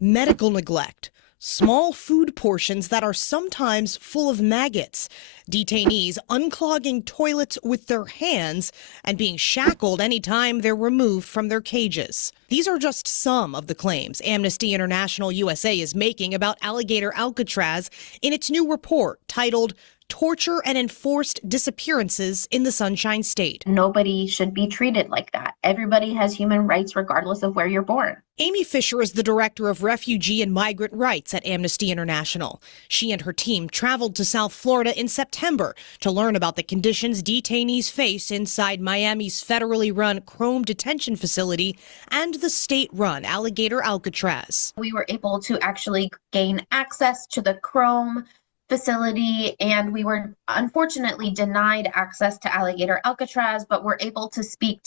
medical neglect, small food portions that are sometimes full of maggots, detainees unclogging toilets with their hands, and being shackled anytime they're removed from their cages. These are just some of the claims Amnesty International USA is making about Alligator Alcatraz in its new report titled Torture and Enforced Disappearances in the Sunshine State. Nobody should be treated like that. Everybody has human rights regardless of where you're born. Amy Fisher is the director of refugee and migrant rights at Amnesty International. She and her team traveled to South Florida in September to learn about the conditions detainees face inside Miami's federally run Chrome detention facility and the state-run Alligator Alcatraz. We were able to actually gain access to the Chrome facility, and we were unfortunately denied access to Alligator Alcatraz, but were able to speak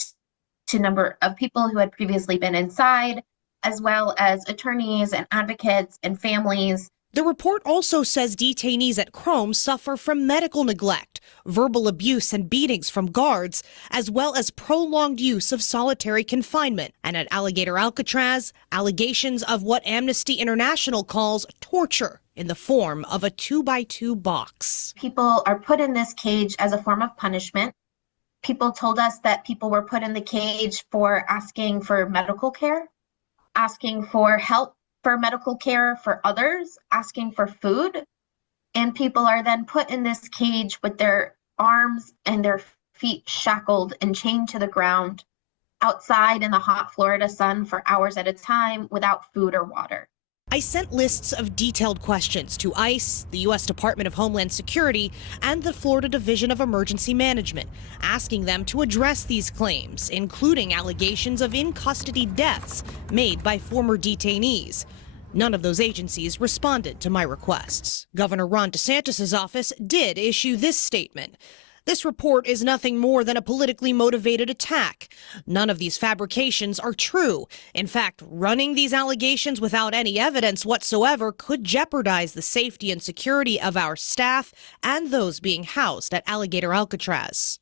to a number of people who had previously been inside, as well as attorneys and advocates and families. The report also says detainees at Chrome suffer from medical neglect, verbal abuse and beatings from guards, as well as prolonged use of solitary confinement. And at Alligator Alcatraz, allegations of what Amnesty International calls torture in the form of a 2x2 box. People are put in this cage as a form of punishment. People told us that people were put in the cage for asking for medical care, asking for help for medical care for others, asking for food. And people are then put in this cage with their arms and their feet shackled and chained to the ground outside in the hot Florida sun for hours at a time without food or water. I sent lists of detailed questions to ICE, the U.S. Department of Homeland Security, and the Florida Division of Emergency Management, asking them to address these claims, including allegations of in-custody deaths made by former detainees. None of those agencies responded to my requests. Governor Ron DeSantis' office did issue this statement. This report is nothing more than a politically motivated attack. None of these fabrications are true. In fact, running these allegations without any evidence whatsoever could jeopardize the safety and security of our staff and those being housed at Alligator Alcatraz.